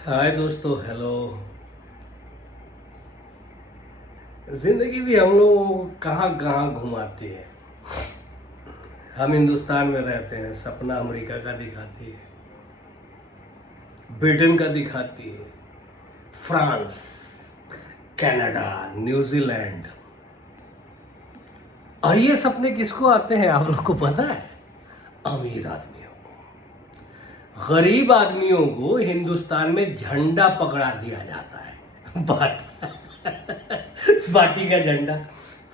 हाय दोस्तों, हेलो। जिंदगी भी हम लोग कहाँ कहाँ घुमाती है। हम हिंदुस्तान में रहते हैं, सपना अमेरिका का दिखाती है, ब्रिटेन का दिखाती है, फ्रांस, कनाडा, न्यूजीलैंड। और ये सपने किसको आते हैं आप लोग को पता है? अमीर आदमियों को। गरीब आदमियों को हिंदुस्तान में झंडा पकड़ा दिया जाता है। पार्टी का झंडा।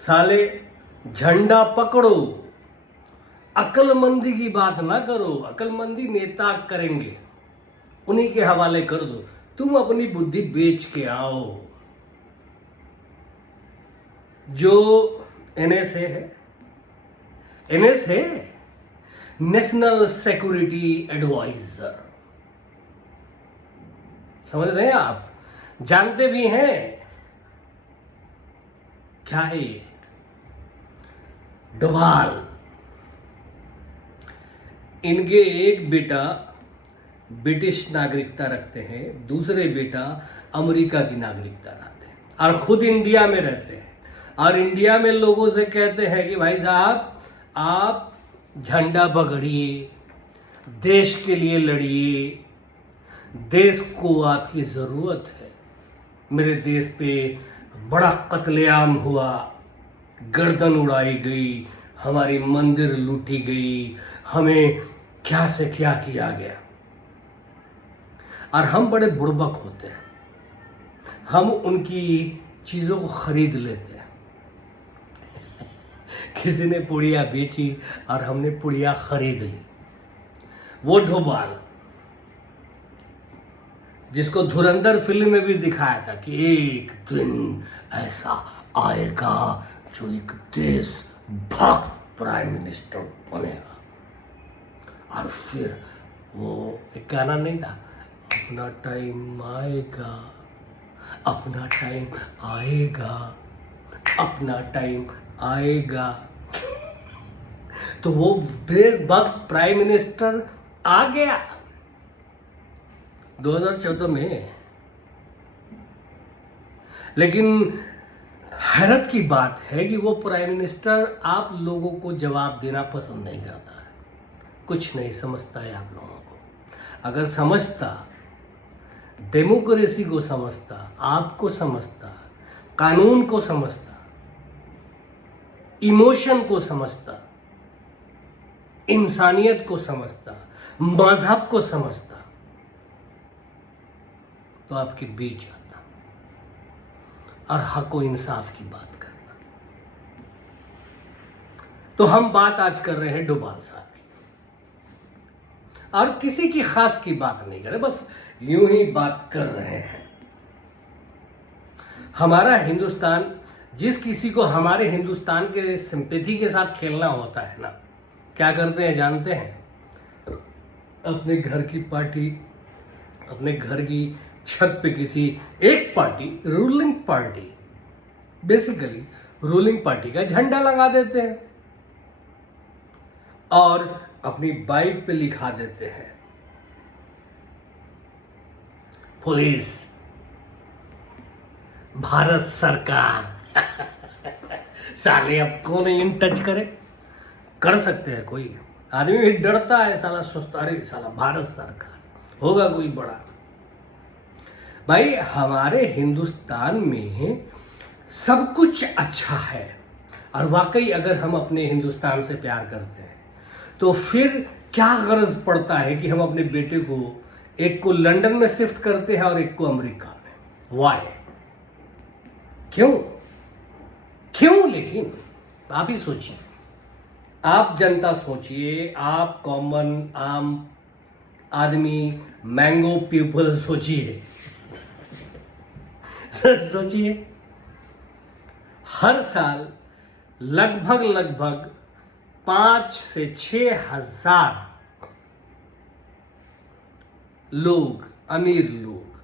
साले, झंडा पकड़ो, अक्लमंदी की बात ना करो। अक्लमंदी नेता करेंगे, उन्हीं के हवाले कर दो। तुम अपनी बुद्धि बेच के आओ। जो एनएसए है, एनएसए नेशनल सिक्योरिटी एडवाइजर, समझ रहे हैं आप? जानते भी हैं क्या है ये? डोभाल। इनके एक बेटा ब्रिटिश नागरिकता रखते हैं, दूसरे बेटा अमेरिका की नागरिकता रखते हैं, और खुद इंडिया में रहते हैं। और इंडिया में लोगों से कहते हैं कि भाई साहब, आप झंडा पकड़िए, देश के लिए लड़िए, देश को आपकी जरूरत है। मेरे देश पे बड़ा कत्लेआम हुआ, गर्दन उड़ाई गई, हमारी मंदिर लूटी गई, हमें क्या से क्या किया गया। और हम बड़े बुड़बक होते हैं, हम उनकी चीजों को खरीद लेते हैं। किसी ने पुड़िया बेची और हमने पुड़िया खरीद ली। वो डोभाल जिसको धुरंधर फिल्म में भी दिखाया था कि एक दिन ऐसा आएगा जो एक देश भक्त प्राइम मिनिस्टर बनेगा। और फिर वो एक गाना नहीं था, अपना टाइम आएगा, अपना टाइम आएगा, अपना टाइम आएगा। तो वो देशभक्त प्राइम मिनिस्टर आ गया 2014 में। लेकिन हैरत की बात है कि वो प्राइम मिनिस्टर आप लोगों को जवाब देना पसंद नहीं करता है। कुछ नहीं समझता है आप लोगों को। अगर समझता, डेमोक्रेसी को समझता, आपको समझता, कानून को समझता, इमोशन को समझता, इंसानियत को समझता, मजहब को समझता, तो आपके बीच आता और हक व इंसाफ की बात करता। तो हम बात आज कर रहे हैं डोभाल साहब की, और किसी की खास की बात नहीं कर रहे, बस यूं ही बात कर रहे हैं। हमारा हिंदुस्तान, जिस किसी को हमारे हिंदुस्तान के सिंपैथी के साथ खेलना होता है ना, क्या करते हैं जानते हैं? अपने घर की पार्टी, अपने घर की छत पे किसी एक party, ruling party, basically ruling party का झंडा लगा देते हैं और अपनी बाइक पे लिखा देते हैं, पुलिस, भारत सरकार। साले, अब कौन इन टच करे? कर सकते हैं कोई आदमी भी डरता है, साला सोचता, अरे साला भारत सरकार होगा कोई बड़ा। भाई, हमारे हिंदुस्तान में सब कुछ अच्छा है, और वाकई अगर हम अपने हिंदुस्तान से प्यार करते हैं तो फिर क्या गरज पड़ता है कि हम अपने बेटे को, एक को लंदन में शिफ्ट करते हैं और एक को अमेरिका में? वाई? क्यों? क्यों? लेकिन आप ही सोचिए, आप जनता सोचिए, आप कॉमन आम आदमी, मैंगो पीपल सोचिए। सोचिए, हर साल लगभग 5 से 6 हजार लोग, अमीर लोग,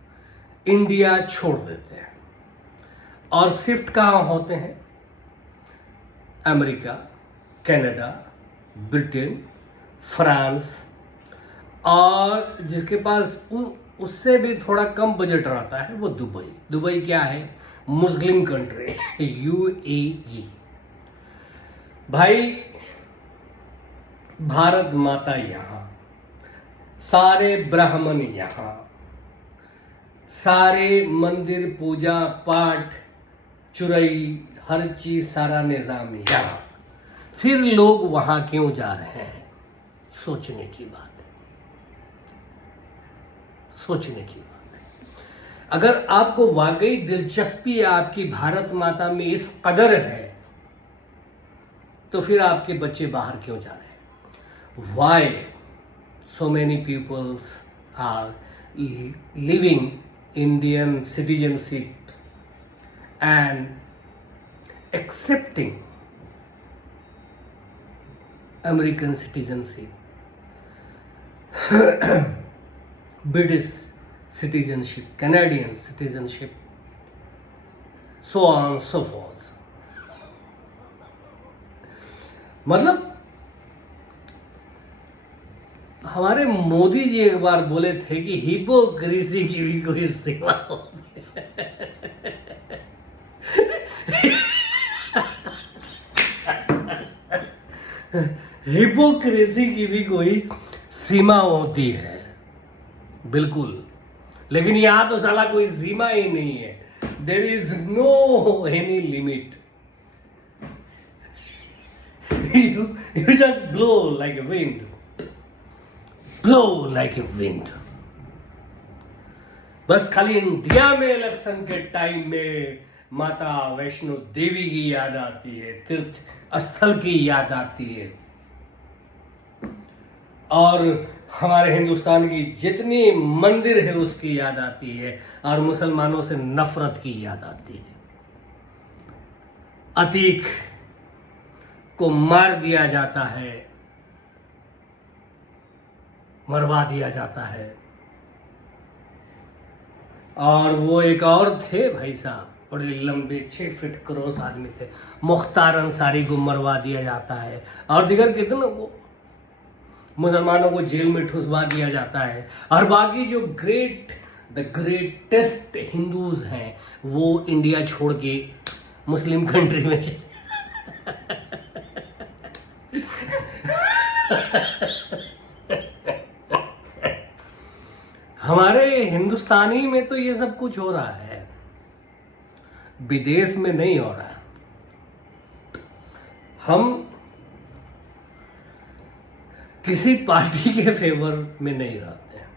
इंडिया छोड़ देते हैं और शिफ्ट कहां होते हैं? अमेरिका, कनाडा, ब्रिटेन, फ्रांस, और जिसके पास उससे भी थोड़ा कम बजट रहता है वो दुबई। दुबई क्या है? Muslim country, UAE. भाई भारत माता यहाँ, सारे ब्राह्मण यहाँ, सारे मंदिर पूजा पाठ चुरई हर चीज सारा निजाम यहाँ, फिर लोग वहां क्यों जा रहे हैं? सोचने की बात है, सोचने की बात है। अगर आपको वाकई दिलचस्पी आपकी भारत माता में इस कदर है तो फिर आपके बच्चे बाहर क्यों जा रहे हैं? Why so many peoples are living Indian citizenship and accepting American citizenship, British citizenship, Canadian citizenship, so on and so forth. मतलब हमारे मोदी जी एक बार बोले थे कि हिपोक्रेसी की भी कोई सीमा होती है। हिपोक्रेसी की भी कोई सीमा होती है, बिल्कुल। लेकिन यहां तो साला कोई सीमा ही नहीं है। There is no any limit. you just blow like a wind. Blow like a wind. बस खाली इंडिया में इलेक्शन के टाइम में माता वैष्णो देवी की याद आती है, तीर्थ स्थल की याद आती है, और हमारे हिंदुस्तान की जितनी मंदिर है उसकी याद आती है, और मुसलमानों से नफरत की याद आती है। अतीक को मार दिया जाता है, मरवा दिया जाता है। और वो एक और थे भाई साहब, बड़े लंबे 6 फीट क्रॉस आदमी थे, मुख्तार अंसारी को मरवा दिया जाता है, और दिगर कितनों को, मुसलमानों को जेल में ठुसवा दिया जाता है। और बाकी जो द ग्रेटेस्ट हिंदूज हैं वो इंडिया छोड़ के मुस्लिम कंट्री में चले। हमारे हिंदुस्तानी में तो ये सब कुछ हो रहा है, विदेश में नहीं हो रहा। हम किसी पार्टी के फेवर में नहीं रहते हैं,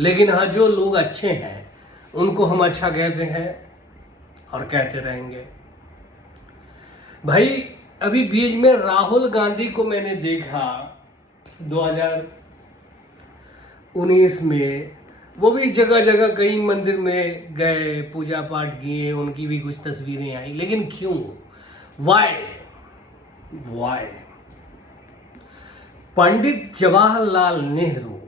लेकिन हाँ जो लोग अच्छे हैं उनको हम अच्छा कहते हैं और कहते रहेंगे। भाई अभी बीच में राहुल गांधी को मैंने देखा 2019 में, वो भी जगह जगह कई मंदिर में गए, पूजा पाठ किए, उनकी भी कुछ तस्वीरें आई। लेकिन क्यों? वाई? पंडित जवाहरलाल नेहरू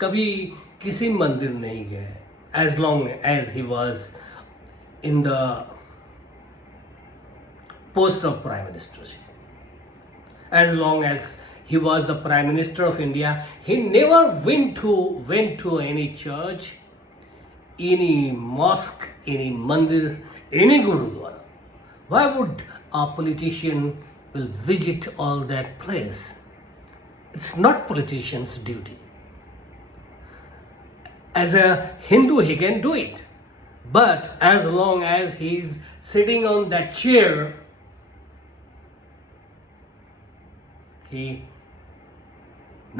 कभी किसी मंदिर नहीं गए, as long as he was in the post of prime ministership. As long as he was the prime minister of India, he never went to any church, any mosque, any mandir, any gurudwara. Why would a politician will visit all that place? It's not politician's duty. As a Hindu he can do it, but as long as he's sitting on that chair, he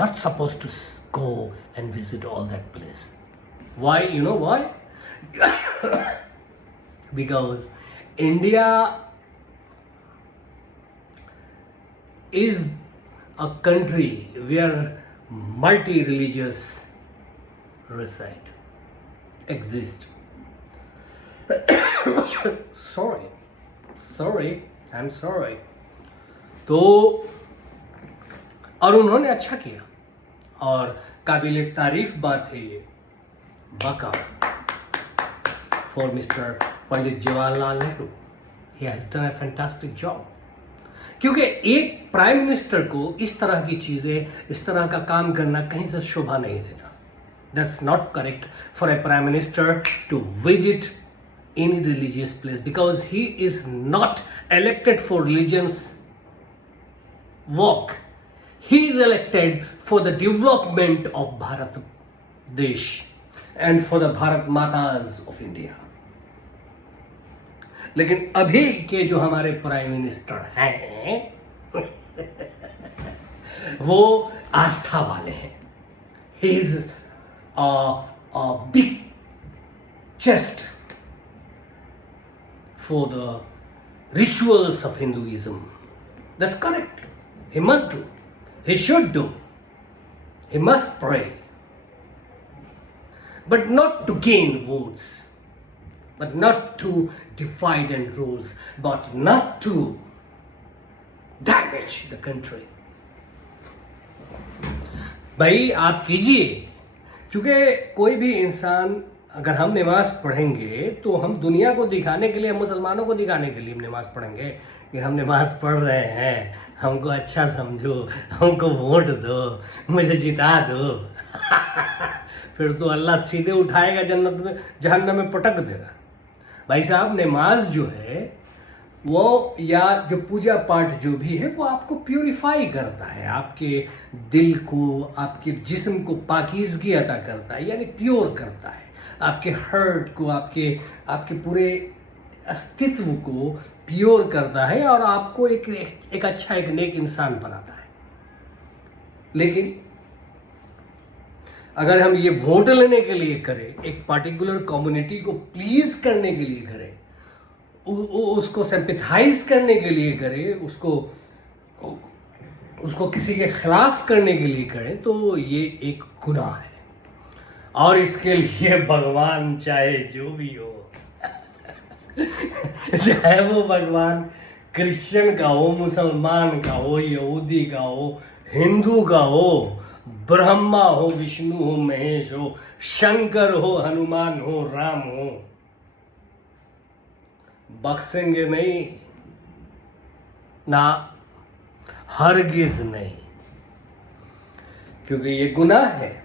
not supposed to go and visit all that place. Why? You know why? Because India is a country where multi-religious reside, exist. sorry, I'm sorry. तो और उन्होंने अच्छा किया, और काबिल तारीफ बात है ये, बका for mister Pandit Jawaharlal Nehru. He has done a fantastic job. क्योंकि एक प्राइम मिनिस्टर को इस तरह की चीजें, इस तरह का काम करना कहीं से शोभा नहीं देता. That's not correct for a prime minister to visit any religious place, because he is not elected for religion's work. He is elected for the development of Bharat Desh and for the Bharat Matas of India. लेकिन अभी के जो हमारे prime minister हैं वो आस्था वाले हैं. He is a big chest for the rituals of Hinduism. That's correct. He must do. He should do. He must pray. But not to gain votes. But not to divide and rule. But not to damage the country. भाई आप कीजिए, क्योंकि कोई भी इंसान, अगर हम नमाज पढ़ेंगे तो हम दुनिया को दिखाने के लिए, मुसलमानों को दिखाने के लिए हम नमाज पढ़ेंगे कि हम नमाज पढ़ रहे हैं, हमको अच्छा समझो, हमको वोट दो, मुझे जिता दो. फिर तो अल्लाह सीधे उठाएगा जन्नत में, जहन्नम में पटक देगा. भाई साहब, नमाज जो है वो, या जो पूजा पाठ जो भी है, वो आपको प्यूरिफाई करता है, आपके दिल को, आपके जिस्म को पाकीज़गी अता करता है, यानी प्योर करता है, आपके हर्ट को, आपके पूरे अस्तित्व को प्योर करता है और आपको एक अच्छा, एक नेक इंसान बनाता है. लेकिन अगर हम ये वोट लेने के लिए करें, एक पार्टिकुलर कम्युनिटी को प्लीज करने के लिए करें, उसको सिंपैथाइज करने के लिए करें, उसको किसी के खिलाफ करने के लिए करें, तो ये एक गुनाह है. और इसके लिए भगवान चाहे जो भी हो, चाहे वो भगवान क्रिश्चियन का हो, मुसलमान का हो, यहूदी का हो, हिंदू का हो, ब्रह्मा हो, विष्णु हो, महेश हो, शंकर हो, हनुमान हो, राम हो, बख्शेंगे नहीं ना, हरगिज नहीं. क्योंकि ये गुनाह है.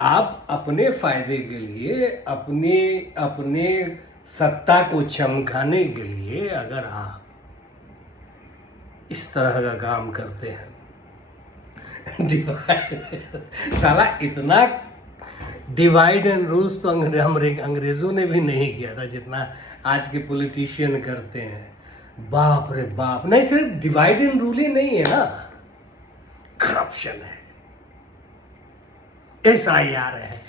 आप अपने फायदे के लिए, अपने सत्ता को चमकाने के लिए अगर आप इस तरह का काम करते हैं, साला इतना डिवाइड एंड रूल्स तो अंग्रेजों ने भी नहीं किया था जितना आज के पॉलिटिशियन करते हैं. बाप रे बाप. नहीं, सिर्फ डिवाइड एंड रूल ही नहीं है ना, करप्शन है, SIR है,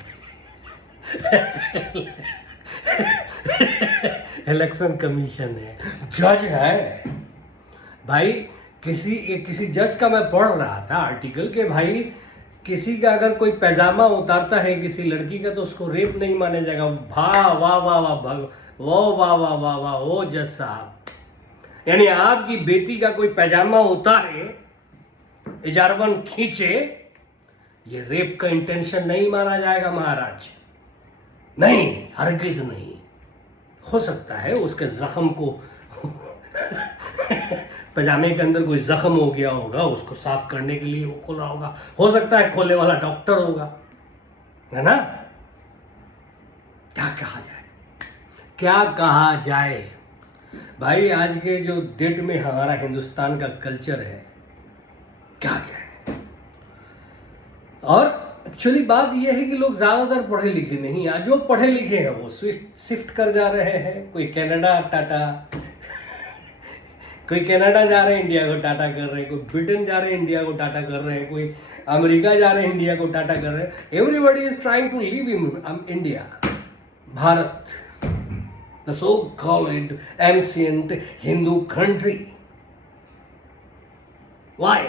इलेक्शन कमीशन है, जज है. भाई किसी जज का मैं पढ़ रहा था आर्टिकल के, भाई किसी का अगर कोई पैजामा उतारता है किसी लड़की का, तो उसको रेप नहीं माना जाएगा. वाह वाह वाह वाह, वाह वाह वाह वाह, ओ जज साहब. यानी आपकी बेटी का कोई पैजामा उतारे, इजारवन खींचे, ये रेप का इंटेंशन नहीं माना जाएगा महाराज. नहीं, हरगिज नहीं. हो सकता है उसके जख्म को पजामे के अंदर कोई जख्म हो गया होगा, उसको साफ करने के लिए वो खोल रहा होगा. हो सकता है खोलने वाला डॉक्टर होगा, है ना. क्या कहा जाए, क्या कहा जाए. भाई आज के जो डेट में हमारा हिंदुस्तान का कल्चर है, क्या है. और एक्चुअली बात यह है कि लोग ज्यादातर पढ़े लिखे नहीं, आज जो पढ़े लिखे हैं वो शिफ्ट कर जा रहे हैं. कोई कनाडा टाटा, कोई कनाडा जा रहे हैं इंडिया को टाटा कर रहे हैं, कोई ब्रिटेन जा रहे हैं इंडिया को टाटा कर रहे हैं, कोई अमेरिका जा रहे हैं इंडिया को टाटा कर रहे हैं. Everybody is trying to live in India, Bharat, the so called ancient Hindu country. Why?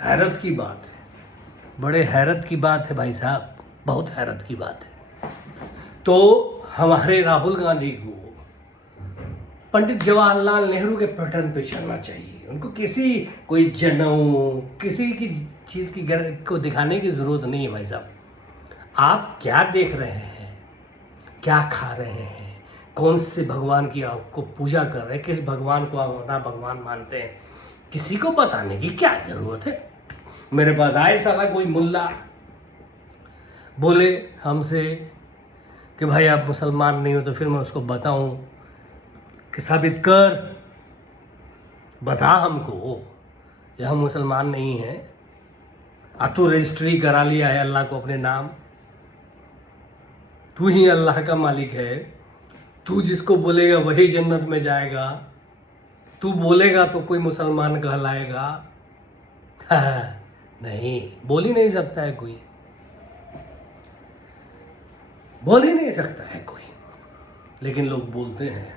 हैरत की बात है, बड़े हैरत की बात है भाई साहब, बहुत हैरत की बात है. तो हमारे राहुल गांधी को पंडित जवाहरलाल नेहरू के पैटर्न पे चलना चाहिए. उनको कोई जनेऊ, किसी की चीज को दिखाने की जरूरत नहीं है. भाई साहब, आप क्या देख रहे हैं, क्या खा रहे हैं, कौन से भगवान की आपको पूजा कर रहे हैं, किस भगवान को आप अपना भगवान मानते हैं, किसी को बताने की क्या जरूरत है। मेरे पास आए साला कोई मुल्ला, बोले हमसे कि भाई आप मुसलमान नहीं हो, तो फिर मैं उसको बताऊं कि साबित कर, बता हमको कि हम मुसलमान नहीं हैं। अब तू रजिस्ट्री करा लिया है अल्लाह को अपने नाम, तू ही अल्लाह का मालिक है, तू जिसको बोलेगा वही जन्नत में जाएगा, तू बोलेगा तो कोई मुसलमान कहलाएगा। नहीं, बोल ही नहीं सकता है कोई, बोल ही नहीं सकता है कोई, लेकिन लोग बोलते हैं।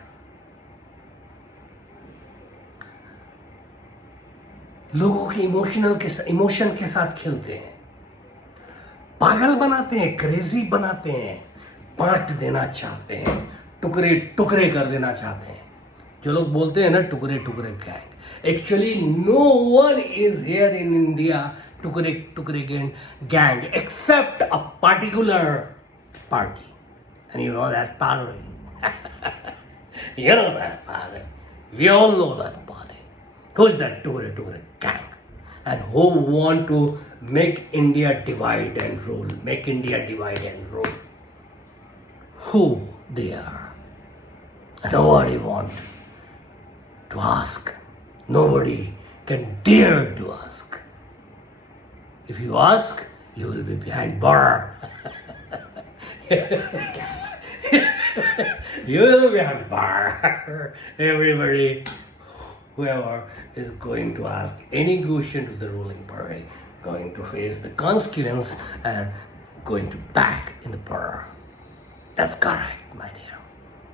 लोगों के इमोशन के साथ खेलते हैं, पागल बनाते हैं, क्रेजी बनाते हैं, बांट देना चाहते हैं, टुकड़े टुकड़े कर देना चाहते हैं। जो लोग बोलते हैं ना टुकड़े टुकड़े gang, actually no one is here in India टुकड़े टुकड़े gang except a particular party, and you know that party. You know that party. We all know that party. Who's that Tukre gang? And who want to make India divide and rule? Make India divide and rule. Who they are? Nobody want to ask. Nobody can dare to ask. If you ask, you will be behind bar. You will be on bar. Everybody, whoever is going to ask any question to the ruling party, going to face the consequence and going to back in the bar. That's correct, my dear.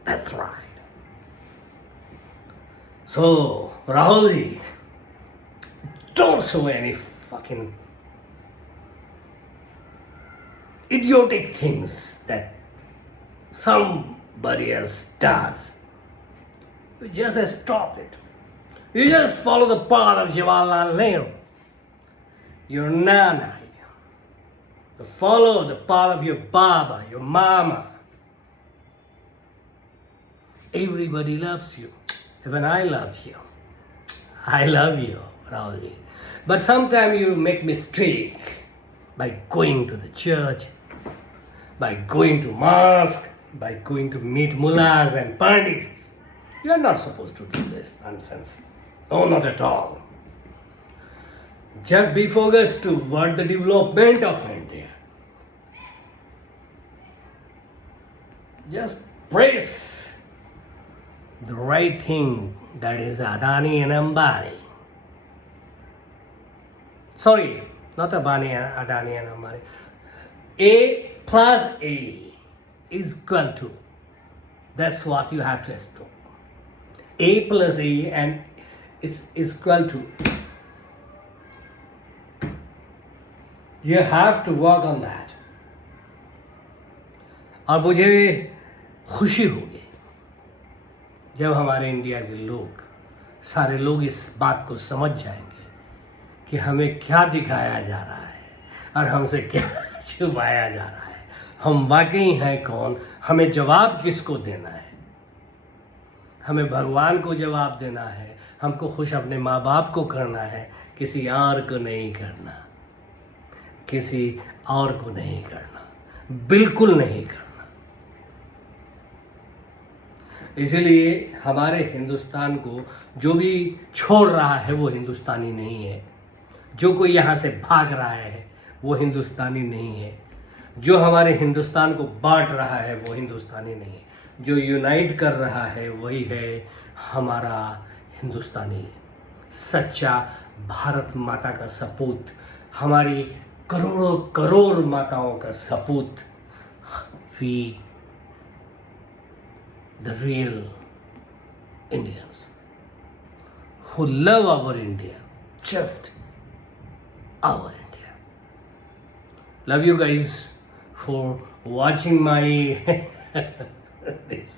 That's right. So, Rahulji, don't show any fucking idiotic things that somebody else does. You just stop it. You just follow the path of Jawaharlal Nehru, your nana. You follow the path of your baba, your mama. Everybody loves you. Even I love you. I love you, Rahulji. But sometimes you make mistake by going to the church, by going to mosque, by going to meet mullahs and pandits. You are not supposed to do this nonsense. No, not at all. Just be focused toward the development of India. Just praise the right thing, that is Adani and Ambani. Sorry, not Adani and Ambani. A plus A is equal to. That's what you have to stop. A plus A and it's equal to. You have to work on that. और मुझे खुशी होगी जब हमारे India के लोग, सारे लोग इस बात को समझ जाएंगे कि हमें क्या दिखाया जा रहा है और हमसे क्या छुपाया जा रहा है, हम वाकई हैं कौन, हमें जवाब किसको देना है। हमें भगवान को जवाब देना है, हमको खुश अपने माँ बाप को करना है, किसी और को नहीं करना, किसी और को नहीं करना, बिल्कुल नहीं करना। इसलिए हमारे हिंदुस्तान को जो भी छोड़ रहा है वो हिंदुस्तानी नहीं है, जो कोई यहाँ से भाग रहा है वो हिंदुस्तानी नहीं है, जो हमारे हिंदुस्तान को बांट रहा है वो हिंदुस्तानी नहीं है, जो यूनाइट कर रहा है वही है हमारा हिंदुस्तानी, सच्चा भारत माता का सपूत, हमारी करोड़ों करोड़ माताओं का सपूत। We the real Indians who love our India, just our India. Love you guys for watching my this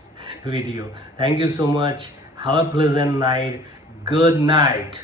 video. Thank you so much. Have a pleasant night. Good night.